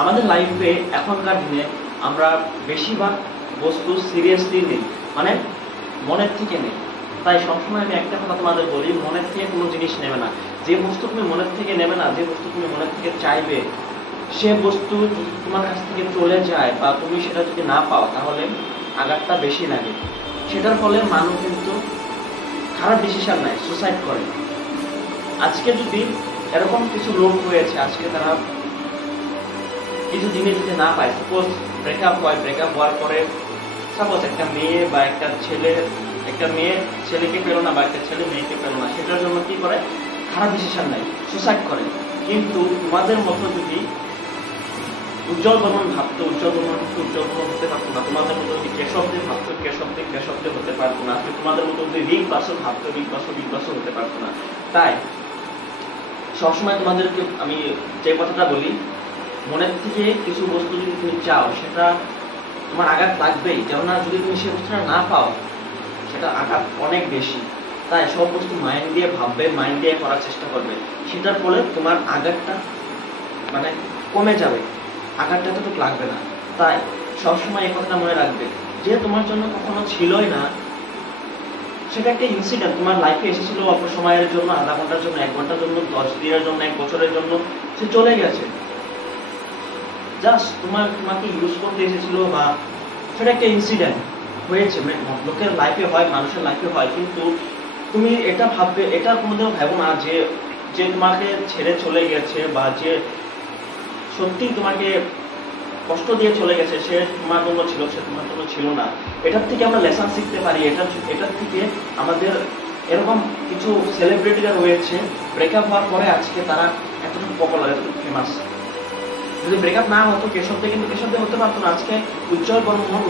আমাদের লাইফে এখনকার দিনে আমরা বেশিরভাগ বস্তু সিরিয়াসলি নেই, মানে মনের থেকে নেই। তাই সবসময় আমি একটা কথা তোমাদের বলি, মনের থেকে কোনো জিনিস নেবে না। যে বস্তু তুমি মনের থেকে নেবে না, যে বস্তু তুমি মনের থেকে চাইবে, সে বস্তু যদি তোমার কাছ থেকে চলে যায় বা তুমি সেটা যদি না পাও, তাহলে আঘাতটা বেশি লাগে। সেটার ফলে মানুষ কিন্তু খারাপ ডিসিশন নেয়, সুসাইড করে। আজকে যদি এরকম কিছু লোক হয়েছে, আজকে তারা কিছু জিনিস যদি না পায়, সাপোজ ব্রেকআপ হয়, ব্রেকআপ হওয়ার পরে সাপোজ একটা মেয়ে বা একটা ছেলে, একটা মেয়ে ছেলেকে পেলো না বা একটা ছেলে মেয়েকে পেলো না, সেটার জন্য কি করে? খারাপ ডিসিশন নেয়, সুসাইড করে। কিন্তু তোমাদের মতো যদি উজ্জ্বল বর্মন ভাবতো, উজ্জ্বল বর্মন কিন্তু উজ্জ্বল বর্মন হতে পারতো না। তোমাদের মতো যদি কেশবদের ভাবতো, কেশবদের হতে পারতো না। তোমাদের মতো যদি রিক বাসও ভাবতো, রিক বাসও হতে পারতো না। তাই সবসময় তোমাদেরকে আমি যে কথাটা বলি, মনের থেকে কিছু বস্তু যদি তুমি চাও, সেটা তোমার আঘাত লাগবেই। যেমন যদি তুমি সেই বস্তুটা না পাও, সেটা আঘাত অনেক বেশি। তাই সব বস্তু মাইন্ড দিয়ে ভাববে, মাইন্ড দিয়ে করার চেষ্টা করবে। সেটার ফলে তোমার আঘাতটা মানে কমে যাবে, আঘাতটা এতটুকু লাগবে না। তাই সবসময় এই কথাটা মনে রাখবে, যে তোমার জন্য কখনো ছিলই না, সেটা একটা ইনসিডেন্ট, তোমার লাইফে এসেছিল অল্প সময়ের জন্য, আধা ঘন্টার জন্য, 1 ঘন্টার জন্য, 10 দিনের জন্য, 1 বছরের জন্য, সে চলে গেছে। জাস্ট তোমাকে ইউজ করতে এসেছিল, বা সেটা একটা ইনসিডেন্ট হয়েছে, লোকের লাইফে হয়, মানুষের লাইফে হয়। কিন্তু তুমি এটা ভাববে, এটা কোনোদিনও ভাবো না যে যে তোমাকে ছেড়ে চলে গেছে বা যে সত্যি তোমাকে কষ্ট দিয়ে চলে গেছে, সে তোমার জন্য ছিল, সে তোমার জন্য ছিল না। এটার থেকে আমরা লেসন শিখতে পারি। এটার থেকে আমাদের এরকম কিছু সেলিব্রিটিরা রয়েছে, ব্রেকআপ হওয়ার পরে আজকে তারা এতটুকু পপুলার, এতটুকু ফেমাস। যদি ব্রেকআপ না হতো, কেশবদের কিন্তু কেশবদের হতে পারতো না। আজকে উজ্জ্বল বর্মন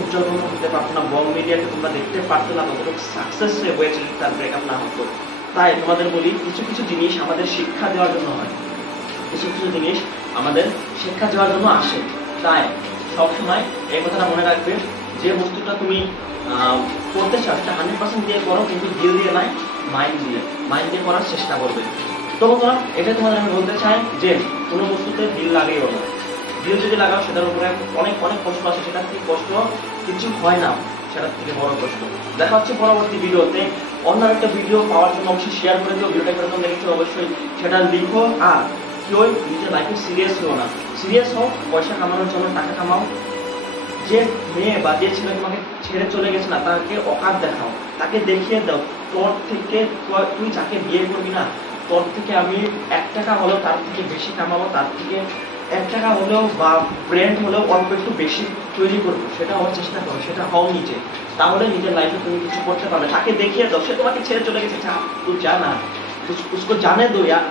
হতে পারতো না। বং মিডিয়াকে তোমরা দেখতে পারতো না কতটুকু সাকসেস হয়েছে যদি তার ব্রেকআপ না হতো। তাই তোমাদের বলি, কিছু কিছু জিনিস আমাদের শিক্ষা দেওয়ার জন্য হয়, কিছু কিছু জিনিস আমাদের শিক্ষা দেওয়ার জন্য আসে। তাই সবসময় এই কথাটা মনে রাখবে, যে বস্তুটা তুমি করতে চাও সেটা 100% দিয়ে করো, কিন্তু দিল দিয়ে নয়, মাইন্ড দিয়ে করার চেষ্টা করবে। তো বন্ধুরা, এটা তোমাদের আমি বলতে চাই যে কোনো বস্তুতে দিল লাগেও না। দিল যদি লাগাও, সেটার উপরে অনেক অনেক কষ্ট আসে, সেটার থেকে কষ্ট কিছু হয় না, সেটার থেকে বড় কষ্ট। দেখা হচ্ছে পরবর্তী ভিডিওতে। অন্য একটা ভিডিও পাওয়ার জন্য অবশ্যই শেয়ার করে দিও। ভিডিওটা কেমন লেগেছে অবশ্যই সেটা লিখো। আর কেউ নিজের লাইফে সিরিয়াস হও না, সিরিয়াস হও, পয়সা কামানোর জন্য টাকা কামাও। যে মেয়ে বা যে ছেলে তোমাকে ছেড়ে চলে গেছে না, তাকে অকাত দেখাও, তাকে দেখিয়ে দাও তোর থেকে, তুই যাকে বিয়ে করবি না, তোর থেকে আমি 1 টাকা হলেও তার থেকে বেশি কামাবো, তার থেকে 1 টাকা হলেও বা ব্র্যান্ড হলেও অল্প একটু বেশি তৈরি করবো, সেটা হওয়ার চেষ্টা করো, সেটা হও নিজে। তাহলে নিজের লাইফে তুমি কিছু করতে পারবে। তাকে দেখিয়ে দাও, সে তোমাকে ছেড়ে চলে গেছে, তুই জানা, उसको जाने दो यार।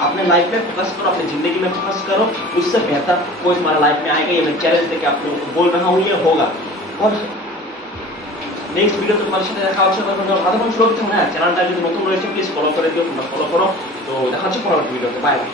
अपने लाइफ में फोकस करो, अपनी जिंदगी में फोकस करो, उससे बेहतर कोई तुम्हारा लाइफ में आएगा। ये मैं चैलेंज देके आप लोगों को बोल रहा हूँ, ये होगा। और नेक्स्ट वीडियो तो तुम्हारे साथे দেখা হচ্ছে। আধা ঘন্টা শুরু করতে হবে না, চ্যানেলটা যদি নতুন রয়েছে প্লিজ ফলো করে দিও, তোমরা ফলো করো। তো দেখা হচ্ছে পরবর্তী ভিডিওতে। Bye bye.